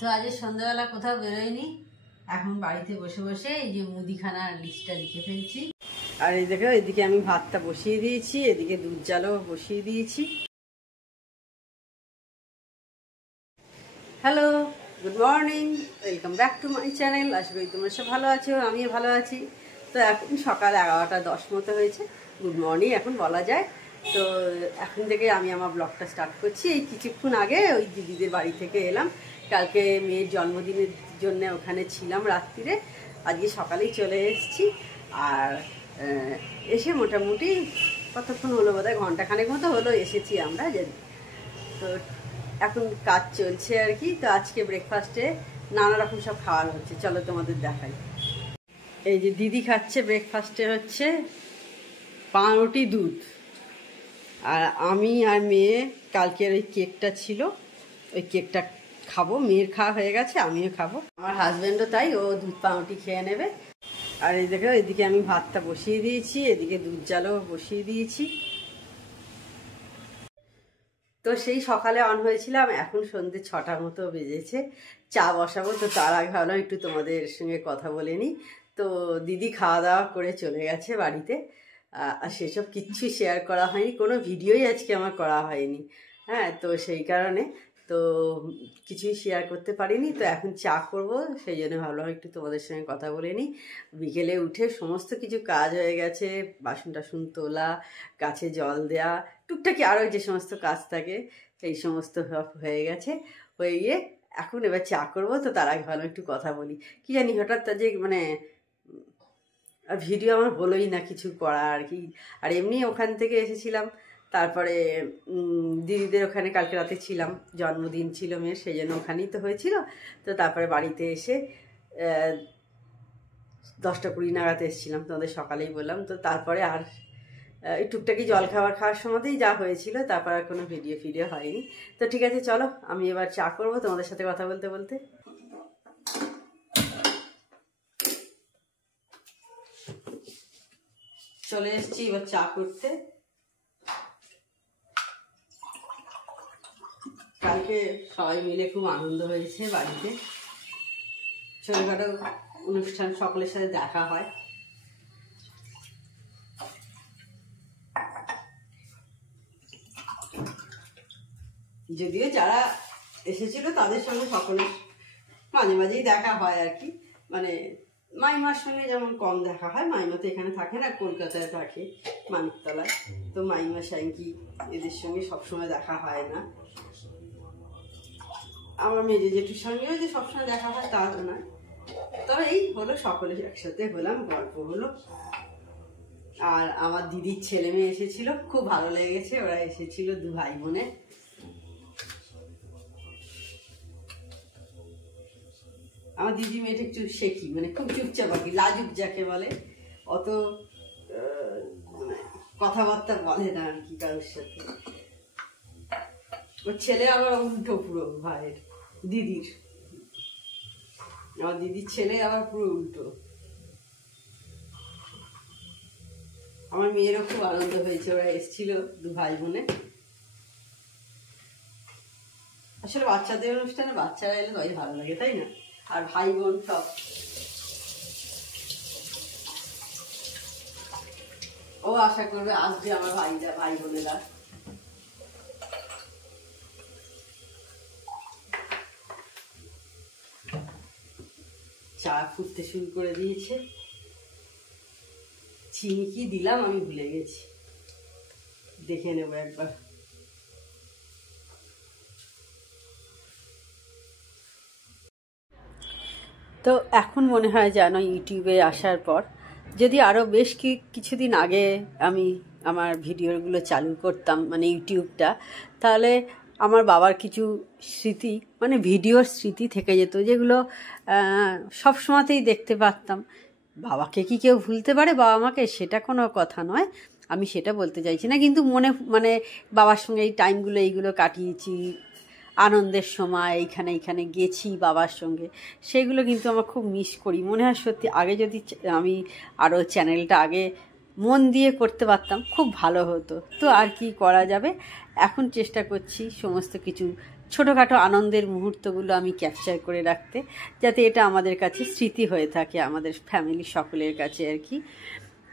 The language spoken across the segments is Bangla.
তো আজ সন্ধ্যাবেলা কোথাও বেরোয়নি, এখন বাড়িতে বসে বসে এই যে মুদিখানার লিস্টটা লিখে ফেলছি। আর এই দেখো, এদিকে আমি ভাতটা বসিয়ে দিয়েছি, এদিকে দুধ জালও বসিয়ে দিয়েছি। Hello, good morning, welcome back to my channel. আশা করি তোমরা সব ভালো আছো, আমিও ভালো আছি। তো এখন সকাল 11টা 10 মতো হয়েছে, গুড মর্নিং এখন বলা যায়। তো এখন থেকে আমি আমার ব্লগটা স্টার্ট করছি। এই কিছুক্ষণ আগে ওই দিদিদের বাড়ি থেকে এলাম, কালকে মেয়ের জন্মদিনের জন্য ওখানে ছিলাম রাত্রিরে, আজকে সকালেই চলে এসেছি। আর এসে মোটামুটি কতক্ষণ হলো, বোধহয় ঘন্টাখানেক মতো হলো এসেছি আমরা। তো এখন কাজ চলছে আর কি। তো আজকে ব্রেকফাস্টে নানা রকম সব খাবার হচ্ছে, চলো তোমাদের দেখাই। এই যে দিদি খাচ্ছে ব্রেকফাস্টে হচ্ছে পাউরুটি দুধ, আর আমি আর মেয়ে কালকের ওই কেকটা ছিল, ওই কেকটা খাবো। মেয়ের খাওয়া হয়ে গেছে, আমিও খাবো, আমার হাজব্যান্ডও তাই, ও দুধ পাউরুটি খেয়ে নেবে। আর এই দেখো, এদিকে আমি ভাতটা বসিয়ে দিয়েছি, এদিকে দুধ জালও বসিয়ে দিয়েছি। তো সেই সকালে অন হয়েছিলাম, এখন সন্ধ্যে 6টার মতো বেজেছে, চা বসাবো। তো তার আগে ভাবলাম একটু তোমাদের সঙ্গে কথা বলে নিই। তো দিদি খাওয়া দাওয়া করে চলে গেছে বাড়িতে, আর সেসব কিচ্ছু শেয়ার করা হয়নি, কোনো ভিডিওই আজকে আমার করা হয়নি। হ্যাঁ, তো সেই কারণে তো কিছুই শেয়ার করতে পারিনি। তো এখন চা করব, সেই জন্য ভাবলাম একটু তোমাদের সঙ্গে কথা বলে নিই। বিকেলে উঠে সমস্ত কিছু কাজ হয়ে গেছে, বাসন টাসন তোলা, গাছে জল দেওয়া, টুকটাকি আরও যে সমস্ত কাজ থাকে সেই সমস্ত হয়ে গেছে। হয়ে গিয়ে এখন এবার চা করবো। তো তার আগে ভাবলাম একটু কথা বলি। কি জানি হঠাৎ যে মানে ভিডিও আমার হলোই না কিছু করা আর কি। আর এমনি ওখান থেকে এসেছিলাম, তারপরে দিদিদের ওখানে কালকে রাতে ছিলাম, জন্মদিন ছিল মেয়ের, সেই জন্য ওখানেই তো হয়েছিল। তো তারপরে বাড়িতে এসে 10টা 20 নাগাদ এসেছিলাম, তোমাদের সকালেই বললাম। তো তারপরে আর এই টুকটাকি জল খাওয়ার সময়তেই যা হয়েছিল, তারপর আর কোনো ভিডিও হয়নি। তো ঠিক আছে, চলো আমি এবার চা করবো তোমাদের সাথে কথা বলতে বলতে। চলে এসেছি এবার চা করতে। কালকে সবাই মিলে খুব আনন্দ হয়েছে বাড়িতে, ছোটখাটো অনুষ্ঠান, সকলের সাথে দেখা হয়। যদিও যারা এসেছিল তাদের সঙ্গে সকলের মাঝে মাঝেই দেখা হয় আর কি। মানে মাইমার সঙ্গে যেমন কম দেখা হয়, মাইমা তো এখানে থাকে না, কলকাতায় থাকে মানিকতলায়। তো মাইমা স্যাঙ্কি এদের সঙ্গে সবসময় দেখা হয় না। আমার মেজে জেঠুর সঙ্গেও যে সবসময় দেখা হয় তা তো নয়। তবে এই হলো, সকলে একসাথে হলাম, গল্প হলো। আর আমার দিদির ছেলে মেয়ে এসেছিল, খুব ভালো লেগেছে, ওরা এসেছিল 2 ভাই বোনে। আমার দিদি মেয়েটা একটু শেখি, মানে খুব চুপচাপ আর কি, লাজুক যাকে বলে, অত মানে কথাবার্তা বলে না আর কি কারোর সাথে। ওর ছেলে আবার উল্টো পুরো ভাইয়ের, দিদির, আমার দিদির ছেলে আবার পুরো উল্টো। আমার মেয়েরও খুব আনন্দ হয়েছে, ওরা এসেছিল 2 ভাই বোনে। আসলে বাচ্চাদের অনুষ্ঠানে বাচ্চারা এলে তাই ভালো লাগে, তাই না? আর ভাই বোন সব, ও আশা করবে আসবে আমার ভাই বোনেরা। চা ফুটতে শুরু করে দিয়েছে। চিনি কি দিলাম আমি ভুলে গেছি, দেখে নেবো একবার। তো এখন মনে হয় যেন ইউটিউবে আসার পর, যদি আরও বেশ কিছুদিন আগে আমি আমার ভিডিওগুলো চালু করতাম, মানে ইউটিউবটা, তাহলে আমার বাবার কিছু স্মৃতি, মানে ভিডিওর স্মৃতি থেকে যেত, যেগুলো সব সময়তেই দেখতে পারতাম। বাবাকে কি কেউ ভুলতে পারে, বাবা মাকে? সেটা কোনো কথা নয়, আমি সেটা বলতে চাইছি না। কিন্তু মানে বাবার সঙ্গে এই টাইমগুলো এইগুলো কাটিয়েছি, আনন্দের সময় এইখানে গেছি বাবার সঙ্গে, সেগুলো কিন্তু আমার খুব মিস করি। মনে হয় সত্যি আগে যদি আমি আরও চ্যানেলটা আগে মন দিয়ে করতে পারতাম, খুব ভালো হতো। তো আর কি করা যাবে, এখন চেষ্টা করছি সমস্ত কিছু ছোটোখাটো আনন্দের মুহূর্তগুলো আমি ক্যাপচার করে রাখতে, যাতে এটা আমাদের কাছে স্মৃতি হয়ে থাকে, আমাদের ফ্যামিলির সকলের কাছে আর কি।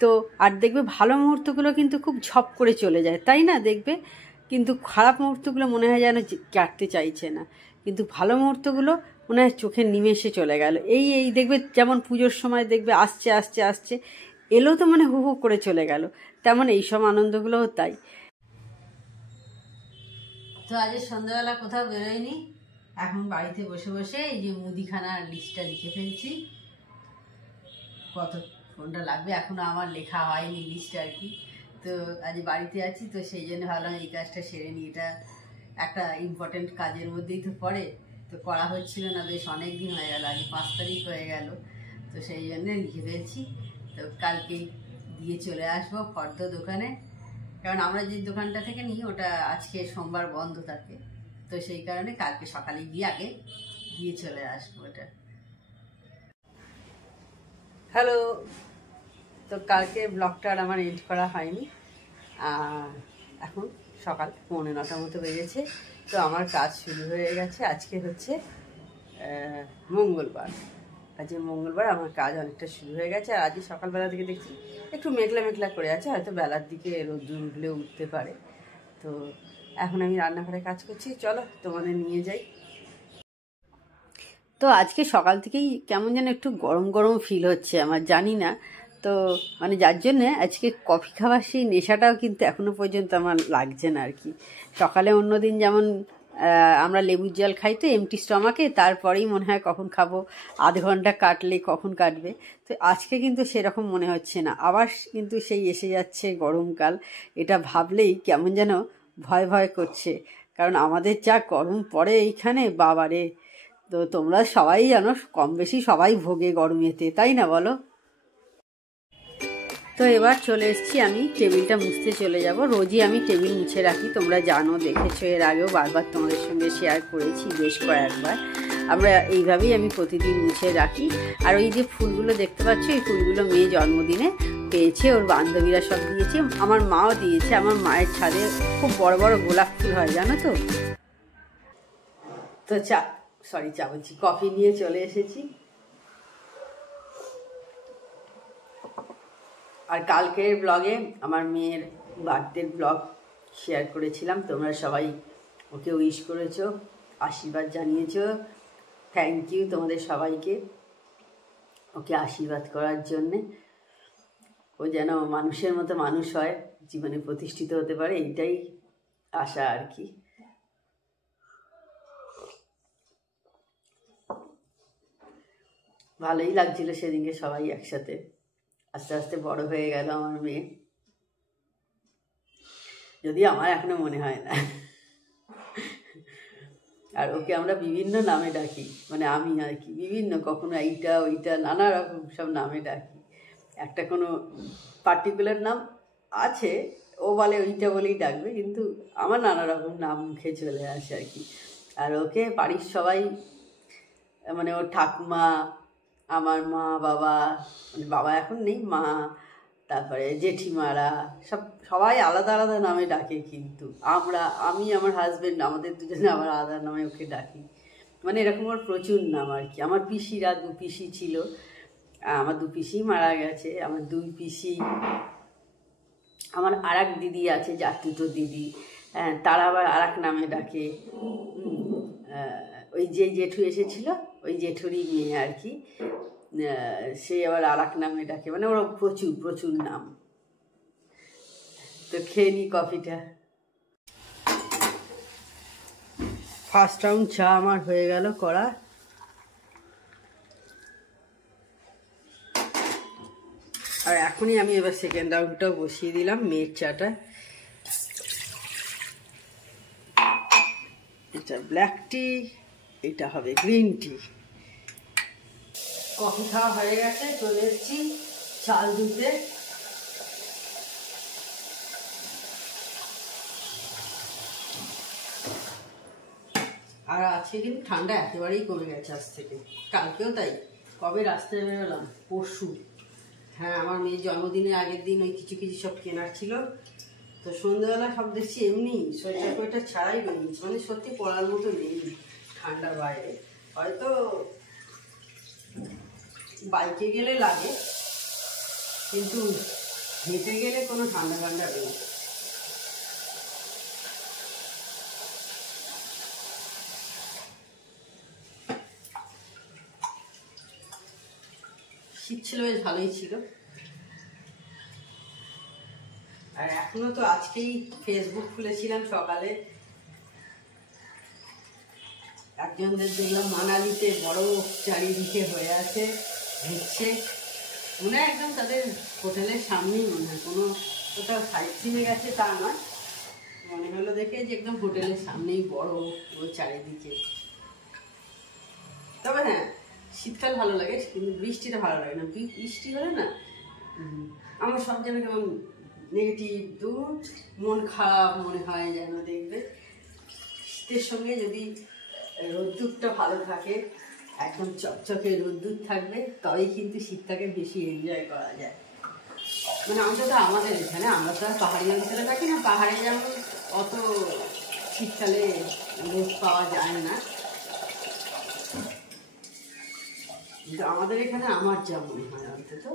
তো আর দেখবে ভালো মুহূর্তগুলো কিন্তু খুব ঝপ করে চলে যায়, তাই না? দেখবে কিন্তু খারাপ মুহূর্তগুলো মনে হয় যেন কাটতে চাইছে না, কিন্তু ভালো মুহূর্তগুলো মনে হয় চোখের নিমেষে চলে গেল। এই দেখবে যেমন পুজোর সময় দেখবে আসছে আসছে আসছে এলো তো মানে হু হু করে চলে গেল, তেমন এইসব আনন্দগুলোও তাই। তো আজ সন্ধ্যাবেলা কোথাও বেরোয়নি, এখন বাড়িতে বসে বসে এই যে মুদিখানার লিস্টটা লিখে ফেলছি। কোনটা লাগবে এখনো আমার লেখা হয়নি লিস্ট আর কি। তো আজ বাড়িতে আছি, তো সেই জন্য ভাবলাম এই কাজটা সেরে নিই। এটা একটা ইম্পর্টেন্ট কাজের মধ্যেই তো পড়ে, তো করা হচ্ছিল না, বেশ অনেক দিন হয়ে গেল, আজ 5 তারিখ হয়ে গেল। তো সেই জন্য লিখে ফেলছি। তো কালকেই দিয়ে চলে আসবো ফর্দ দোকানে, কারণ আমরা যে দোকানটা থেকে নিই ওটা আজকে সোমবার বন্ধ থাকে, তো সেই কারণে কালকে সকালে গিয়ে আগে দিয়ে চলে আসবো এটা। হ্যালো, তো কালকে ব্লগটা আর আমার এডিট করা হয়নি, এখন সকাল 9:45 মতো বেজেছে। তো আমার কাজ শুরু হয়ে গেছে। আজকে হচ্ছে মঙ্গলবার, আজকে মঙ্গলবার আমার কাজ অনেকটা শুরু হয়ে গেছে। আর আজকে সকালবেলা থেকে দেখছি একটু মেঘলা মেঘলা করে আছে, হয়তো বেলার দিকে রোদ্দুর উঠলেও উঠতে পারে। তো এখন আমি রান্নাঘরে কাজ করছি, চলো তোমাদের নিয়ে যাই। তো আজকে সকাল থেকেই কেমন যেন একটু গরম গরম ফিল হচ্ছে আমার, জানি না তো, মানে যার জন্যে আজকে কফি খাওয়ার সেই নেশাটাও কিন্তু এখনও পর্যন্ত আমার লাগছে না আর কি। সকালে অন্যদিন যেমন আমরা লেবুর জল খাই তো এমটি স্টমাকে, তারপরেই মনে হয় কখন খাবো, আধ ঘন্টা কাটলে কখন কাটবে। তো আজকে কিন্তু সেরকম মনে হচ্ছে না, আবার কিন্তু সেই এসে যাচ্ছে গরমকাল, এটা ভাবলেই কেমন যেন ভয় ভয় করছে। কারণ আমাদের যা গরম পড়ে এইখানে, বাবারে। তো তোমরা সবাই জানো, কম বেশি সবাই ভোগে গরমেতে, তাই না বলো? তো এবার চলে এসেছি, আমি টেবিলটা মুছতে চলে যাব। রোজই আমি টেবিল মুছে রাখি, তোমরা জানো, দেখেছো, এর আগেও বারবার তোমাদের সঙ্গে শেয়ার করেছি বেশ কয়েকবার। আমরা এইভাবেই আমি প্রতিদিন মুছে রাখি। আর ওই যে ফুলগুলো দেখতে পাচ্ছ, এই ফুলগুলো মেয়ে জন্মদিনে পেয়েছে, ওর বান্ধবীরা সব দিয়েছে, আমার মাও দিয়েছে। আমার মায়ের ছাদে খুব বড় বড় গোলাপ ফুল হয়, জানো তো। তো চা বলছি, কফি নিয়ে চলে এসেছি। আর কালকের ব্লগে আমার মেয়ের বার্থডের ব্লগ শেয়ার করেছিলাম, তোমরা সবাই ওকে উইশ করেছো, আশীর্বাদ জানিয়েছো। থ্যাংক ইউ তোমাদের সবাইকে ওকে আশীর্বাদ করার জন্যে। ও যেন মানুষের মতো মানুষ হয়, জীবনে প্রতিষ্ঠিত হতে পারে, এইটাই আশা আর কি। ভালোই লাগছিল সেদিনকে সবাই একসাথে। আস্তে আস্তে বড় হয়ে গেল আমার মেয়ে, যদি আমার এখনো মনে হয় না। আর ওকে আমরা বিভিন্ন নামে ডাকি, মানে আমি আর কি, বিভিন্ন, কখনো এইটা ওইটা নানা রকম সব নামে ডাকি। একটা কোনো পার্টিকুলার নাম আছে, ও বলে ওইটা বলেই ডাকবে, কিন্তু আমার নানা রকম নাম মুখে চলে আসে আর কি। আর ওকে বাড়ির সবাই, মানে ওর ঠাকুমা, আমার মা, বাবা, মানে বাবা এখন নেই, মা, তারপরে জেঠিমারা, সবাই আলাদা আলাদা নামে ডাকে, কিন্তু আমি আমার হাজবেন্ড, আমাদের দুজনে আবার আলাদা নামে ওকে ডাকি। মানে এরকম ওর প্রচুর নাম আর কি। আমার পিসিরা, 2 পিসি ছিল, আমার 2 পিসি মারা গেছে। আমার 2 পিসি, আমার আর এক দিদি আছে, জাতুতো দিদি, তারা আবার আর এক নামে ডাকে। ওই যে জেঠু এসেছিল, ওই জেঠুরই মেয়ে আর কি, সে আবার আর এক নামে ডাকে। মানে ওরা প্রচুর প্রচুর নাম। তো খেয়ে নি কফিটা। ফার্স্ট রাউন্ড চা আমার হয়ে গেল করা। আর এখনই আমি এবার সেকেন্ড রাউন্ডটাও বসিয়ে দিলাম, মেয়ের চাটা। এটা ব্ল্যাক টি, এটা হবে গ্রিন টি। কফি খাওয়া হয়ে গেছে, চলে এসেছি চাল ধুতে। আর আজকে কিন্তু ঠান্ডা একেবারেই কমে গেছে আজ থেকে, কালকেও তাই। কবে রাস্তায় বেরোলাম? পরশু। হ্যাঁ, আমার মেয়ের জন্মদিনের আগের দিন ওই কিছু কিছু সব কেনার ছিল, তো সন্ধ্যাবেলা সব দেখছি এমনি সোয়েটার ফোয়েটার ছাড়াই বেরিয়েছে, মানে সত্যি পড়ার মতো নেই ঠান্ডার বাইরে। হয়তো বাইকে গেলে লাগে, কিন্তু হেঁটে গেলে কোনো ঠান্ডা ঠান্ডা নেই। শীত ছিল, বেশ ভালোই ছিল। আর এখনো তো আজকেই ফেসবুক খুলেছিলাম সকালে, একজনদের দেখলাম মানালিতে বরফ চারিদিকে হয়ে আছে, ঘুরছে। মনে হয় একদম তাদের হোটেলের সামনেই, মনে হয় কোনো কোথাও সাইট সিনে গেছে তা নয়, মনে হলো দেখে যে একদম হোটেলের সামনেই বরফ ওই চারিদিকে। তবে হ্যাঁ, শীতকাল ভালো লাগে, কিন্তু বৃষ্টিটা ভালো লাগে না। বৃষ্টি হলে না আমার সব যেন কেমন নেগেটিভ, দূর মন খারাপ মনে হয় যেন। দেখবে শীতের সঙ্গে যদি রোদ্দুরটা ভালো থাকে, একদম চকচকে রোদ্দুর থাকবে, তবেই কিন্তু শীতটাকে বেশি এনজয় করা যায়। মানে অন্তত আমাদের এখানে, আমরা তো আর পাহাড়ি অঞ্চলে থাকি না, পাহাড়ে যেমন অত শীতকালে রোদ পাওয়া যায় না, কিন্তু আমাদের এখানে আমার যা মনে হয় অন্তত।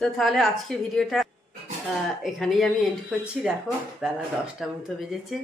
তো তাহলে আজকে ভিডিওটা এখানেই আমি এন্ড করছি। দেখো বেলা 10টার মতো বেজেছে।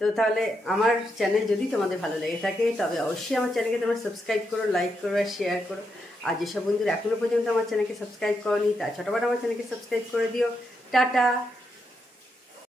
তো তাহলে আমার চ্যানেল যদি তোমাদের ভালো লেগে থাকে, তবে অবশ্যই আমার চ্যানেলকে তোমরা সাবস্ক্রাইব করো, লাইক করো আর শেয়ার করো। আর যেসব বন্ধুরা এখনও পর্যন্ত আমার চ্যানেলকে সাবস্ক্রাইব করোনি, তার ছোটবেলা আমার চ্যানেলকে সাবস্ক্রাইব করে দিও। টাটা।